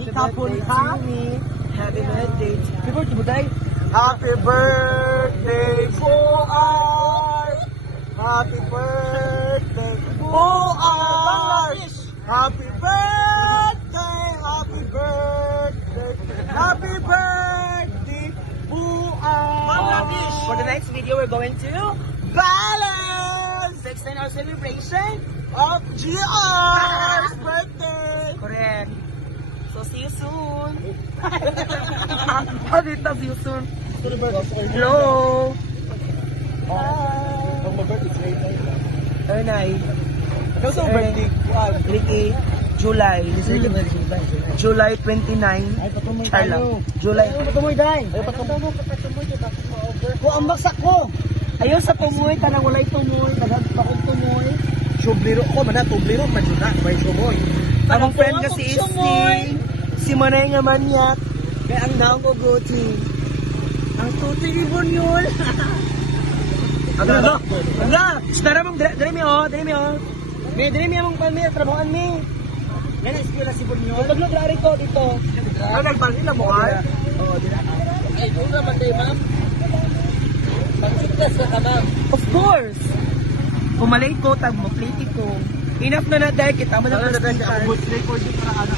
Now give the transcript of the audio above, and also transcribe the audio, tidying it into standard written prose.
happy Itapon birthday ka? to me. Happy birthday. Happy birthday mo, Day. Happy birthday, Boar! Happy birthday, Boar! Happy birthday, happy birthday, happy birthday, Boar! For the next video, we're going to Balance to extend our celebration. of GR's birthday! Correct. So, see you soon. How did see you soon? Hello. Ernay. Ano sa birthday? Ricky. July. July 29. Charla. July. Patumoy, Day! Patumoy, Kung ang baksak ko! Ayaw sa tumoy, tanang walay tumoy. Pagod tumoy. Subliro ko, mana tubliro, maduna, may sumoy. Among friend nga si si Manay nga manyak. Kaya ang daw ko guti. Ang tutoy ni Bunyol. Ano? Ala, tara mong dali mi oh, dali mi oh. Dali mi among palmi trabahoan mi. Yan ang ispira si Bunyol. Pag nagdari ko dito. Ano nagbalin na mo, ha? Oo, di na. Ay, doon naman tayo, ma'am. Pag-success ka, ma'am. Of course. Kumalay ko, tag mo plate ko. Enough na na dahil kita mo na Ako, record para ano.